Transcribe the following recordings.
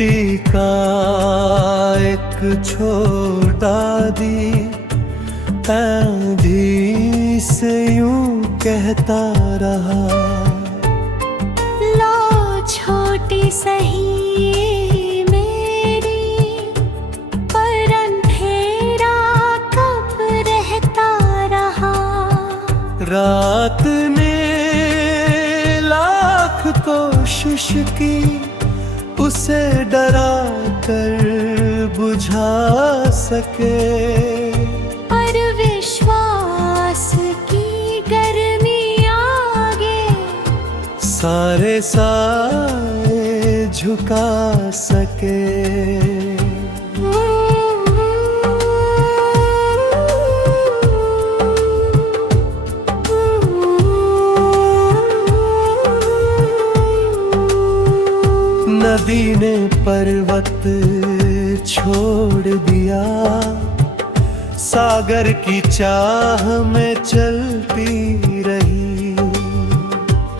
मिट्टी का एक छोटा दी आंधी से यूं कहता रहा, लो छोटी सही मेरी, पर अंधेरा कब रहता रहा। रात ने लाख कोशिश की उसे डरा कर बुझा सके, पर विश्वास की गर्मी आगे सारे साए झुका सके। नदी ने पर्वत छोड़ दिया, सागर की चाह में चलती रही।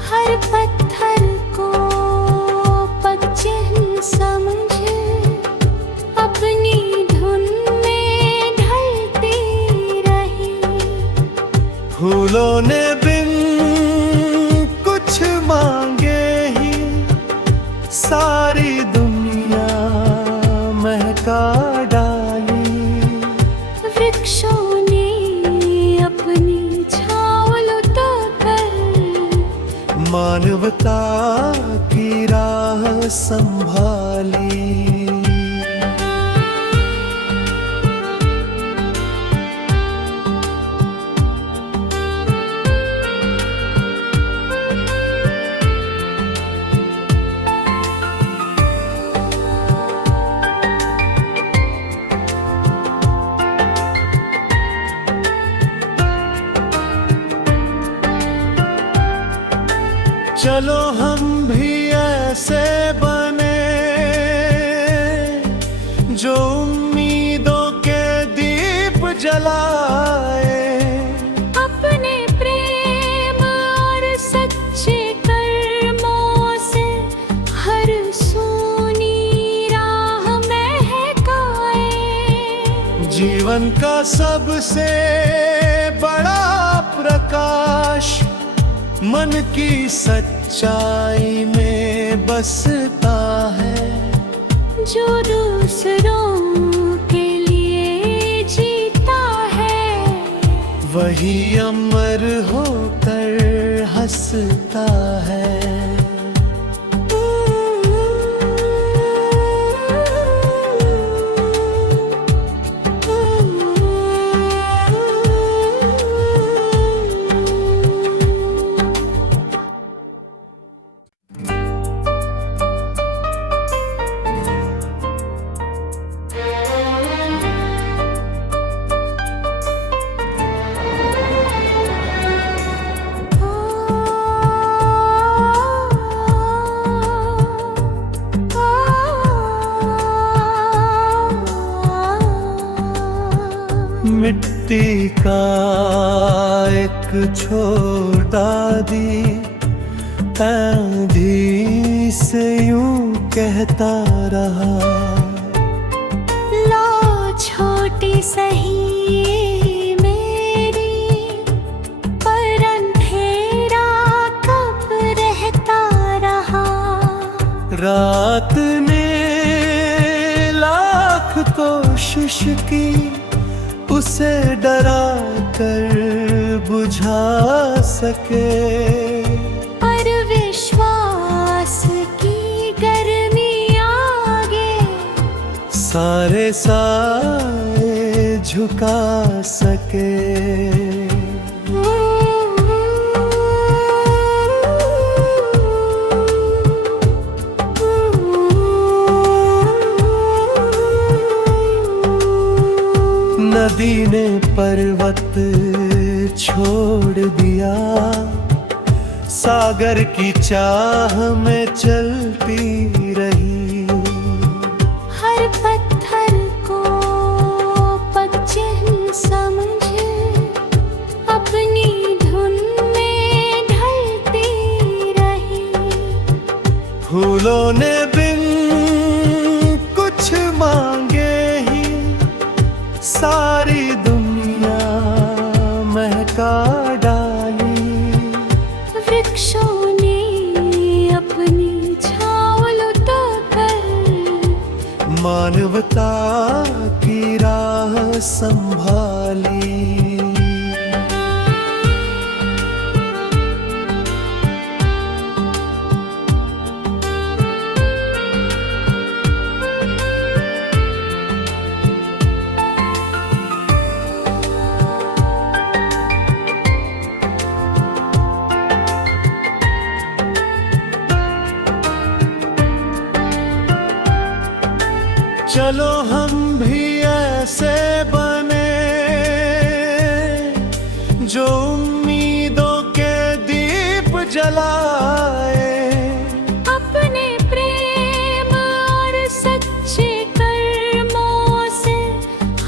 हर पत्थर को पगचिह्न समझ अपनी धुन में ढलती रही। फूलों ने बिन कुछ मांगे ही सारी दुनिया महका डाली। वृक्षों ने अपनी छाँव लुटाकर मानवता की राह संभाली। चलो हम भी ऐसे बने जो उम्मीदों के दीप जलाए। अपने प्रेम और सच्चे कर्मों से हर सूनी राह महकाए। जीवन का सबसे बड़ा प्रकाश मन की सच्चाई में बसता है, जो दूसरों के लिए जीता है वही अमर होकर हंसता है। मिट्टी का एक छोटा दी आंधी से यूं कहता रहा, लो छोटी सही मेरी, पर अंधेरा कब रहता रहा। रात ने लाख कोशिश की उसे डरा कर बुझा सके, पर विश्वास की गर्मी आगे सारे साए झुका सके। नदी ने पर्वत छोड़ दिया, सागर की चाह में चलती रही। हर पत्थर को पगचिह्न समझ अपनी धुन में ढलती रही। फूलों ने बिन मानवता की राह संभाली। चलो हम भी ऐसे बने जो उम्मीदों के दीप जलाए। अपने प्रेम और सच्चे कर्मों से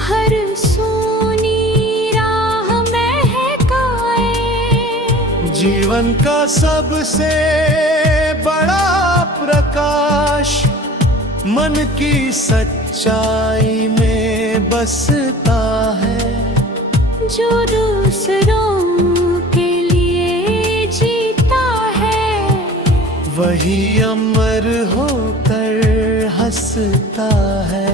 हर सूनी राह महकाए। जीवन का सबसे बड़ा प्रकाश मन की सच्चाई में बसता है। जो दूसरों के लिए जीता है वही अमर होकर हंसता है।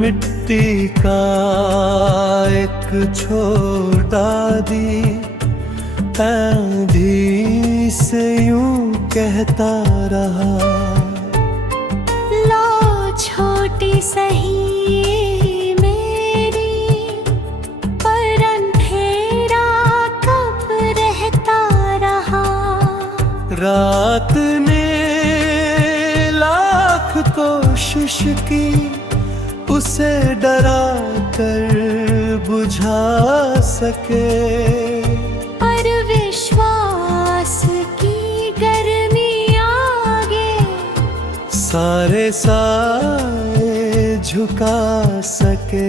मिट्टी का एक छोटा दी आंधी से यूं कहता रहा। लो छोटी सही मेरी पर अंधेरा कब रहता रहा। रात ने लाख कोशिश की उसे डरा कर बुझा सके। पर विश्वास की गर्मी आगे सारे साए झुका सके।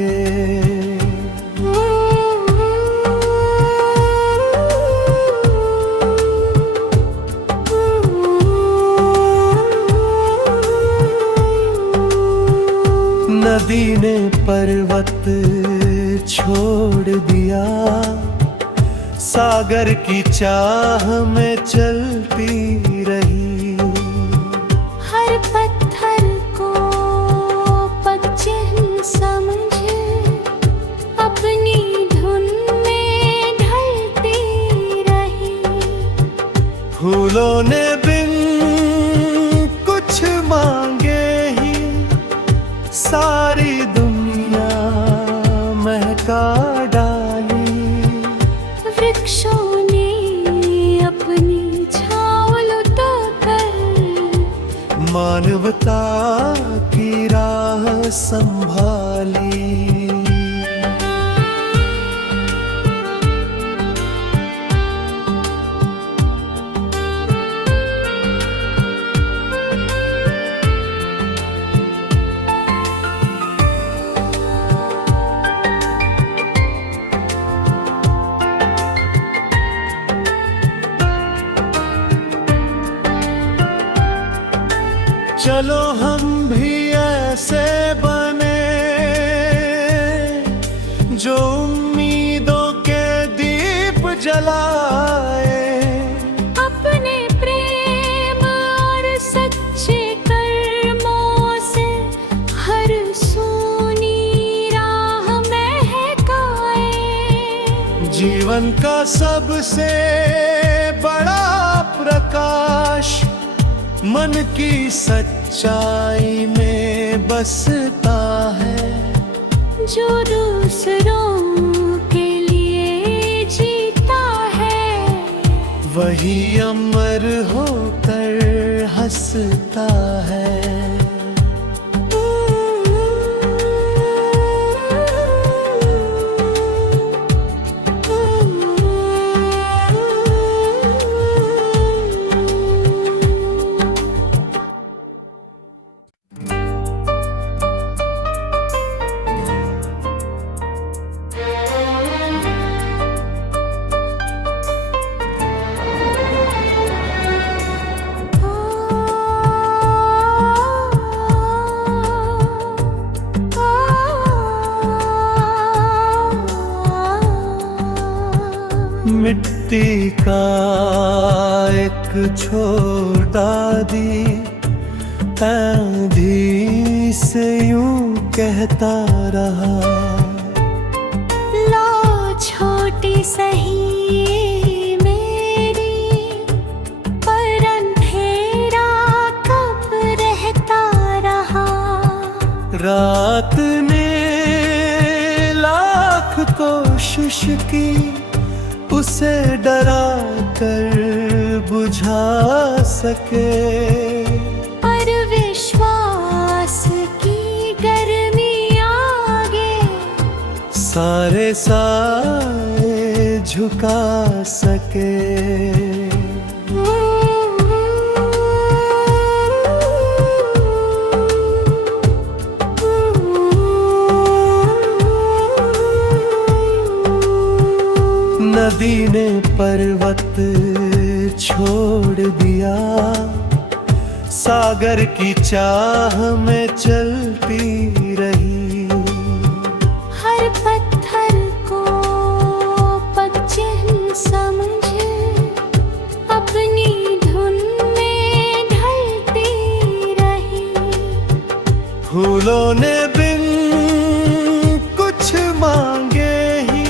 नदी ने पर्वत छोड़ दिया, सागर की चाह में चलती रही। हर पत्थर को पगचिह्न समझ अपनी धुन में ढलती रही। फूलों ने बिन कुछ मांगे ही सारी दुनिया महका डाली। वृक्षों ने अपनी छाँव लुटाकर मानवता की राह संभाली। चलो हम भी ऐसे बने जो उम्मीदों के दीप जलाए। अपने प्रेम और सच्चे कर्मों से हर सूनी राह महकाए। जीवन का सबसे बड़ा प्रकाश मन की सच्चाई में बसता है। जो दूसरों के लिए जीता है वही अमर होकर हंसता है। का एक छोटा दी आंधी से यूं कहता रहा, लो छोटी सही मेरी, पर अंधेरा कब रहता रहा। रात ने लाख कोशिश की उसे डरा कर बुझा सके, पर विश्वास की गर्मी आगे सारे साए झुका सके। नदी ने पर्वत छोड़ दिया, सागर की चाह में चलती रही। हर पत्थर को पगचिह्न समझ अपनी धुन में ढलती रही। फूलों ने बिन कुछ मांगे ही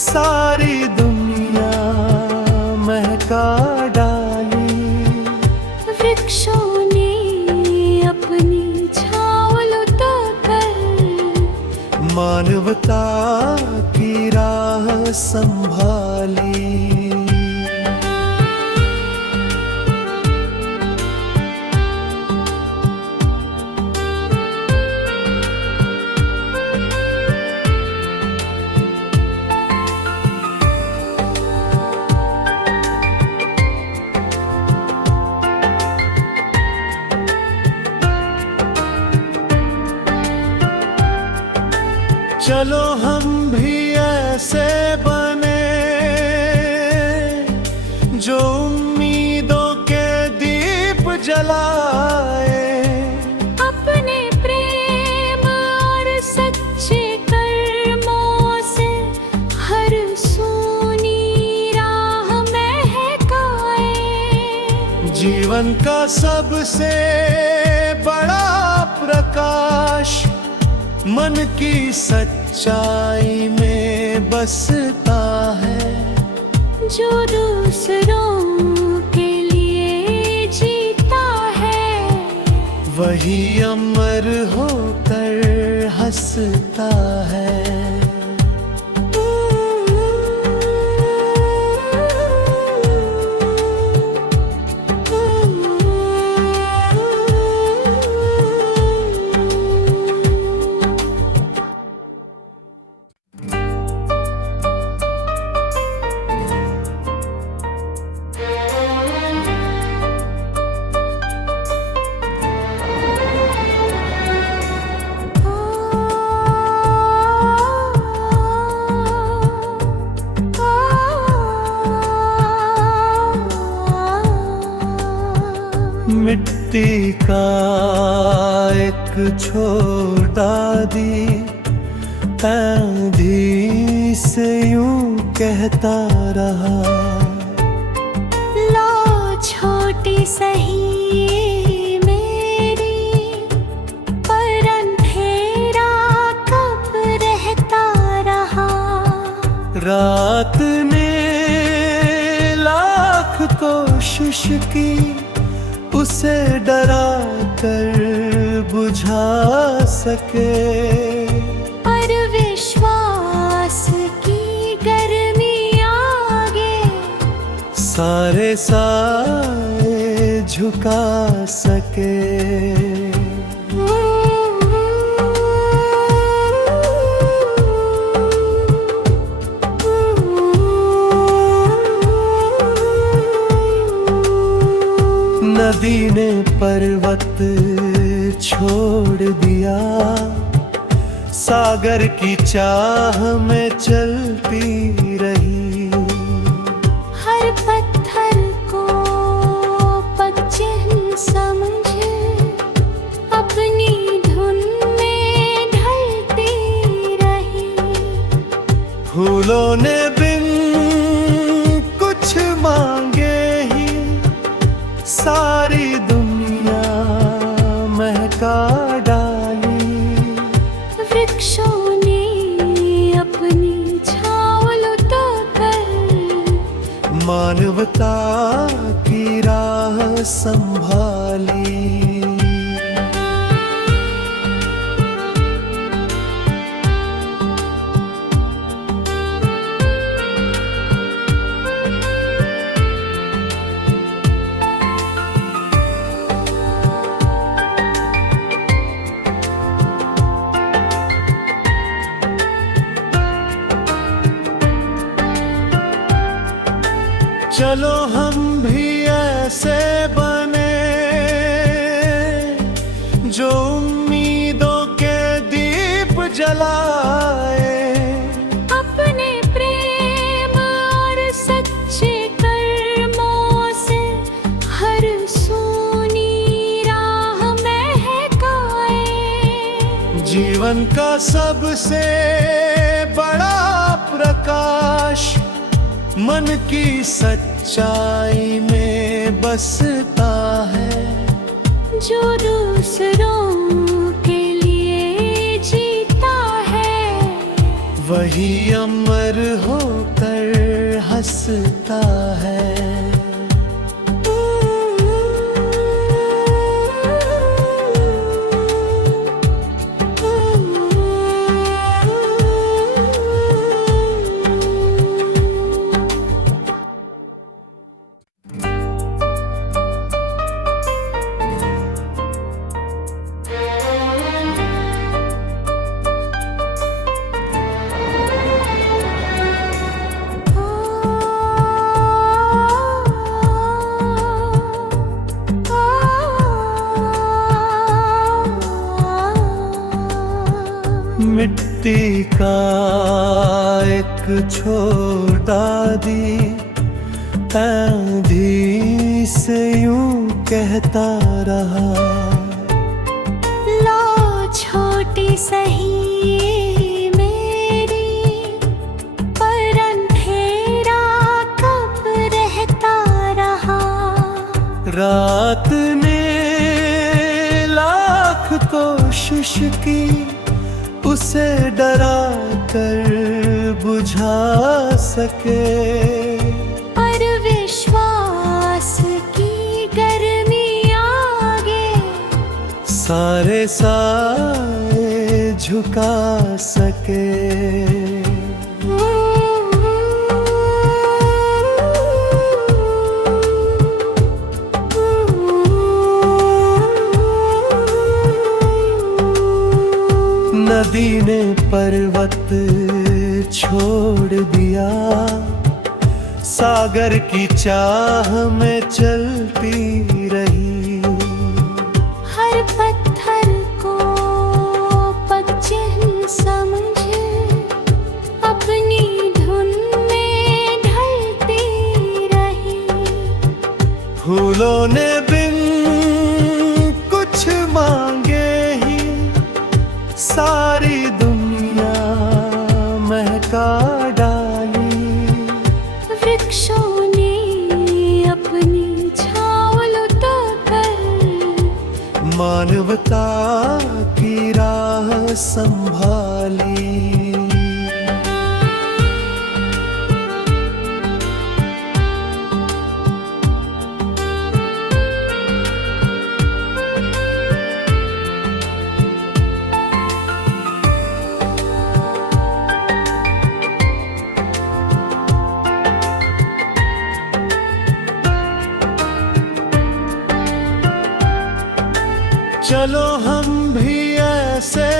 सारी दुनिया महका डाली। वृक्षों ने अपनी छाँव लुटाकर मानवता की राह संभाली। चलो हम भी ऐसे बने जो उम्मीदों के दीप जलाए। अपने प्रेम और सच्चे कर्मों से हर सूनी राह महकाए। जीवन का सबसे बड़ा प्रकाश मन की सच्चाई में बसता है, जो दूसरों के लिए जीता है वही अमर होकर हंसता है। मिट्टी का एक छोटा दी आंधी से यूं कहता रहा, लो छोटी सही मेरी, पर अंधेरा कब रहता रहा। रात ने लाख कोशिश की उसे डरा कर बुझा सके, पर विश्वास की गर्मी आगे सारे साए झुका सके। नदी ने पर्वत छोड़ दिया, सागर की चाह में चलती रही। हर पत्थर को पगचिह्न समझ अपनी धुन में ढलती रही। फूलों ने बिन कुछ मानवता की राह संभाली। चलो हम भी ऐसे बने जो उम्मीदों के दीप जलाए, अपने प्रेम और सच्चे कर्मों से हर सूनी राह महकाए। जीवन का सबसे बड़ा प्रकाश मन की सच्चाई में बसता है। जो दूसरों के लिए जीता है, वही अमर होकर हंसता है। मिट्टी का एक छोटा दी आंधी से यूं कहता रहा, लो छोटी सही मेरी, पर अंधेरा कब रहता रहा। रात ने लाख कोशिश की उसे डरा कर बुझा सके, पर विश्वास की गर्मी आगे सारे साए झुका सके। नदी ने पर्वत छोड़ दिया, सागर की चाह में चलती रही। हर पत्थर को पगचिह्न समझे अपनी धुन में ढलती रही। फूलों ने बिन कुछ मांगे ही सारी दुनिया महका डाली। वृक्षों ने अपनी छाँव लुटाकर मानवता की राह संभाली। चलो हम भी ऐसे